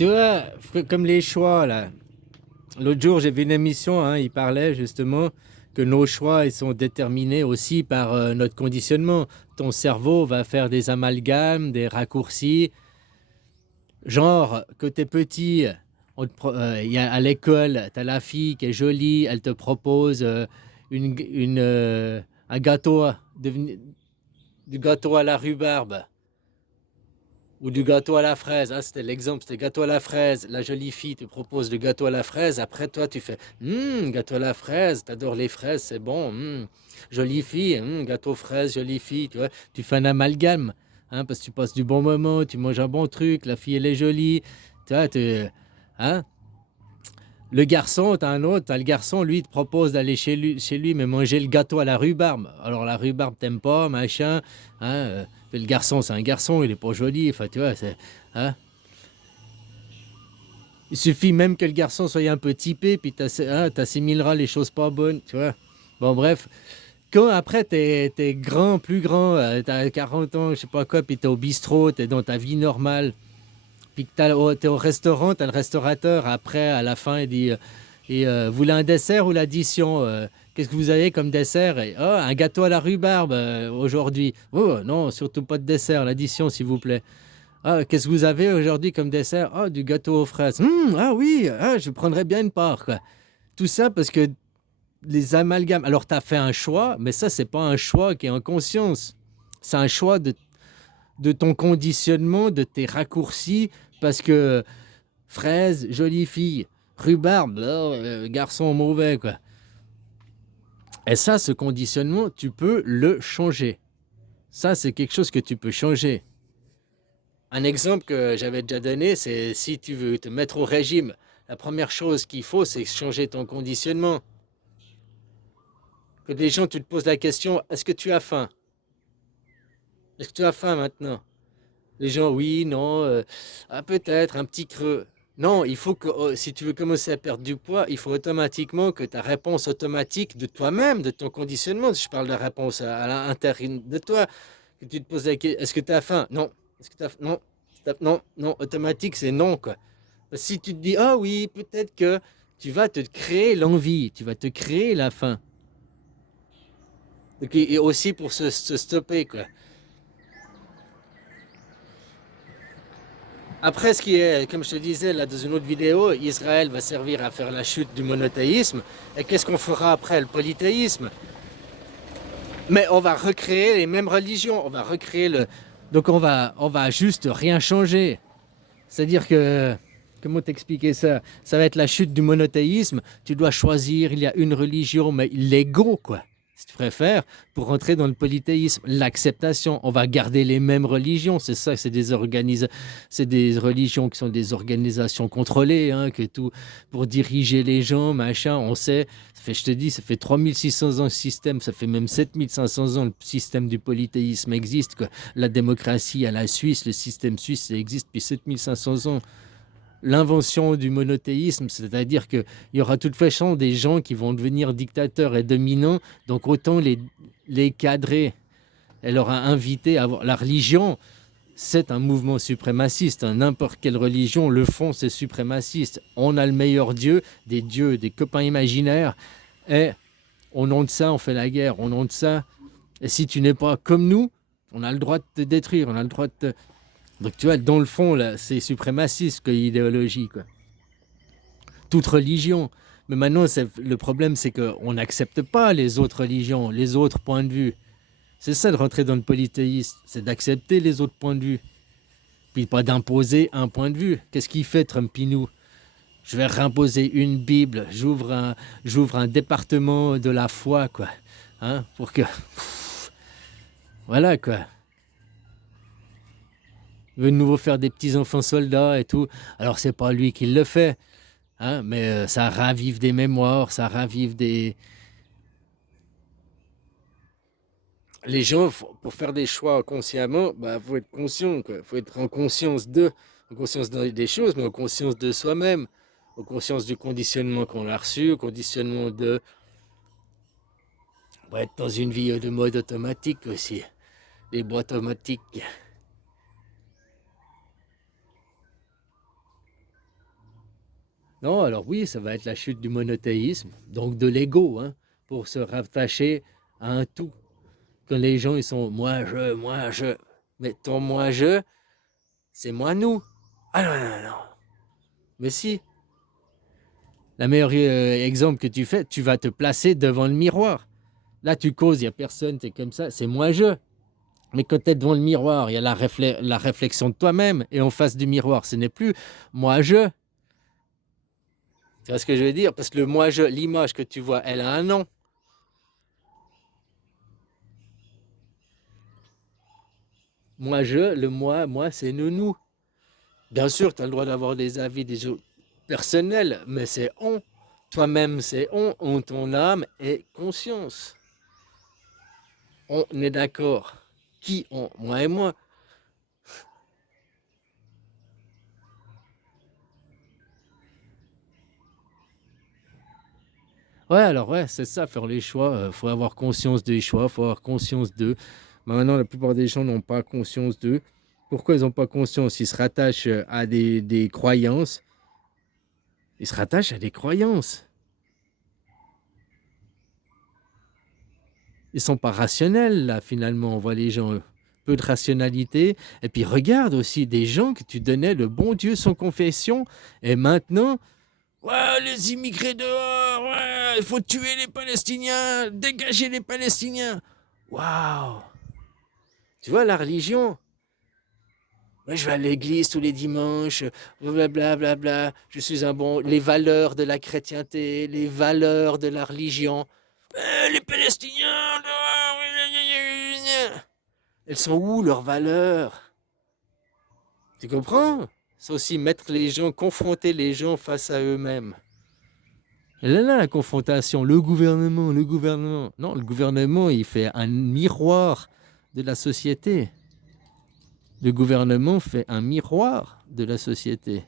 Tu vois, comme les choix, là. L'autre jour, j'ai vu une émission, hein, il parlait justement que nos choix, ils sont déterminés aussi par notre conditionnement. Ton cerveau va faire des amalgames, des raccourcis. Genre, que t'es petit, à l'école, t'as la fille qui est jolie, elle te propose un gâteau, du gâteau à la rhubarbe. Ou du gâteau à la fraise, ah, c'était l'exemple, c'était gâteau à la fraise. La jolie fille te propose le gâteau à la fraise. Après, toi, tu fais gâteau à la fraise, t'adores les fraises, c'est bon. Jolie fille, gâteau fraise, jolie fille. Tu vois, tu fais un amalgame, hein, parce que tu passes du bon moment, tu manges un bon truc, la fille, elle est jolie. Tu vois, hein. Le garçon, t'as un autre, t'as le garçon, lui, il te propose d'aller chez lui, mais manger le gâteau à la rhubarbe. Alors, la rhubarbe, t'aimes pas, machin, hein. Le garçon, c'est un garçon, il est pas joli, enfin, tu vois, c'est. Hein. Il suffit même que le garçon soit un peu typé, puis t'assimileras les choses pas bonnes, tu vois. Bon, bref. Quand après, t'es grand, plus grand, t'as 40 ans, je sais pas quoi, puis t'es au bistrot, t'es dans ta vie normale, puis que t'es au restaurant, t'as le restaurateur, après, à la fin, il dit vous voulez un dessert ou l'addition qu'est-ce que vous avez comme dessert oh, un gâteau à la rhubarbe aujourd'hui. Oh, non, surtout pas de dessert, l'addition, s'il vous plaît. Ah, qu'est-ce que vous avez aujourd'hui comme dessert? Ah, du gâteau aux fraises. Ah oui, je prendrais bien une part, quoi. Tout ça parce que les amalgames. Alors, tu as fait un choix, mais ça, c'est pas un choix qui est en conscience. C'est un choix de ton conditionnement, de tes raccourcis, parce que fraise, jolie fille, rhubarbe, garçon mauvais, quoi. Et ça, ce conditionnement, tu peux le changer. Ça, c'est quelque chose que tu peux changer. Un exemple que j'avais déjà donné, c'est si tu veux te mettre au régime, la première chose qu'il faut, c'est changer ton conditionnement. Que des gens, tu te poses la question, est-ce que tu as faim? Est-ce que tu as faim maintenant? Les gens, oui, non, peut-être un petit creux. Non, il faut que si tu veux commencer à perdre du poids, il faut automatiquement que ta réponse automatique de toi-même, de ton conditionnement, si je parle de réponse à l'intérieur de toi, que tu te poses la question, est-ce que tu as faim? Non. Est-ce que tu as non? Non, non, automatique, c'est non, quoi. Si tu te dis, ah oui, peut-être que tu vas te créer l'envie, tu vas te créer la faim. Et aussi pour se stopper, quoi. Après, ce qui est, comme je te disais là dans une autre vidéo, Israël va servir à faire la chute du monothéisme. Et qu'est-ce qu'on fera après? Le polythéisme. Mais on va recréer les mêmes religions. On va recréer le. Donc on va juste rien changer. C'est-à-dire que. Comment t'expliquer ça? Ça va être la chute du monothéisme. Tu dois choisir, il y a une religion, mais l'ego, quoi. Si tu préfères, pour rentrer dans le polythéisme, l'acceptation, on va garder les mêmes religions. C'est ça, c'est des religions qui sont des organisations contrôlées, hein, que tout, pour diriger les gens, machin, on sait. Je te dis, ça fait 3600 ans le système, ça fait même 7500 ans le système du polythéisme existe, quoi. La démocratie à la Suisse, le système suisse, ça existe depuis 7500 ans. L'invention du monothéisme, c'est-à-dire qu'il y aura de toute façon des gens qui vont devenir dictateurs et dominants, donc autant les cadrer. Elle leur a invité à avoir la religion. C'est un mouvement suprémaciste, hein. N'importe quelle religion, le fond, c'est suprémaciste. On a le meilleur dieu, des copains imaginaires, et au nom de ça, on fait la guerre. Au nom de ça, et si tu n'es pas comme nous, on a le droit de te détruire, on a le droit de te. Donc tu vois, dans le fond, là, c'est suprémaciste que l'idéologie, quoi. Toute religion. Mais maintenant, le problème, c'est qu'on n'accepte pas les autres religions, les autres points de vue. C'est ça de rentrer dans le polythéisme, c'est d'accepter les autres points de vue. Puis pas d'imposer un point de vue. Qu'est-ce qu'il fait, Trumpinou? Je vais réimposer une Bible, j'ouvre un département de la foi, quoi. Hein, pour que. Voilà, quoi. Il veut de nouveau faire des petits enfants soldats et tout. Alors, c'est pas lui qui le fait. Hein, mais ça ravive des mémoires, ça ravive des. Les gens, pour faire des choix consciemment, bah, faut être conscient, quoi. Faut être en conscience des choses, mais en conscience de soi-même, en conscience du conditionnement qu'on a reçu, au conditionnement de. On va être dans une vie de mode automatique aussi, les boîtes automatiques. Non, alors oui, ça va être la chute du monothéisme, donc de l'ego, hein, pour se rattacher à un tout. Quand les gens ils sont moi je, mais ton moi je, c'est moi nous. Ah non, non, non. Mais si, la meilleure exemple que tu fais, tu vas te placer devant le miroir. Là, tu causes, il n'y a personne, tu es comme ça, c'est moi je. Mais quand tu es devant le miroir, il y a la réflexion de toi-même. Et en face du miroir, ce n'est plus moi je. Tu vois ce que je veux dire? Parce que le moi je, l'image que tu vois, elle a un nom. Moi je, le moi, c'est nous. Bien sûr, tu as le droit d'avoir des avis des autres personnels, mais c'est on. Toi-même, c'est on, ton âme et conscience. On est d'accord. Qui on? Moi et moi. Ouais, alors ouais, c'est ça, faire les choix. Faut avoir conscience des choix, faut avoir conscience d'eux. Mais maintenant, la plupart des gens n'ont pas conscience d'eux. Pourquoi ils n'ont pas conscience? Ils se rattachent à des croyances. Ils se rattachent à des croyances. Ils sont pas rationnels, là, finalement. On voit les gens, peu de rationalité. Et puis regarde aussi des gens que tu donnais le bon Dieu sans confession. Et maintenant, ouais, les immigrés dehors, ouais, il faut tuer les Palestiniens, dégager les Palestiniens. Waouh! Tu vois, la religion, moi, je vais à l'église tous les dimanches, blablabla, bla, bla, bla, je suis un bon. Les valeurs de la chrétienté, les valeurs de la religion. Les Palestiniens, elles sont où leurs valeurs? Tu comprends? C'est aussi mettre les gens, confronter les gens face à eux-mêmes. Et là, la confrontation, le gouvernement, le gouvernement. Non, le gouvernement, il fait un miroir de la société. Le gouvernement fait un miroir de la société.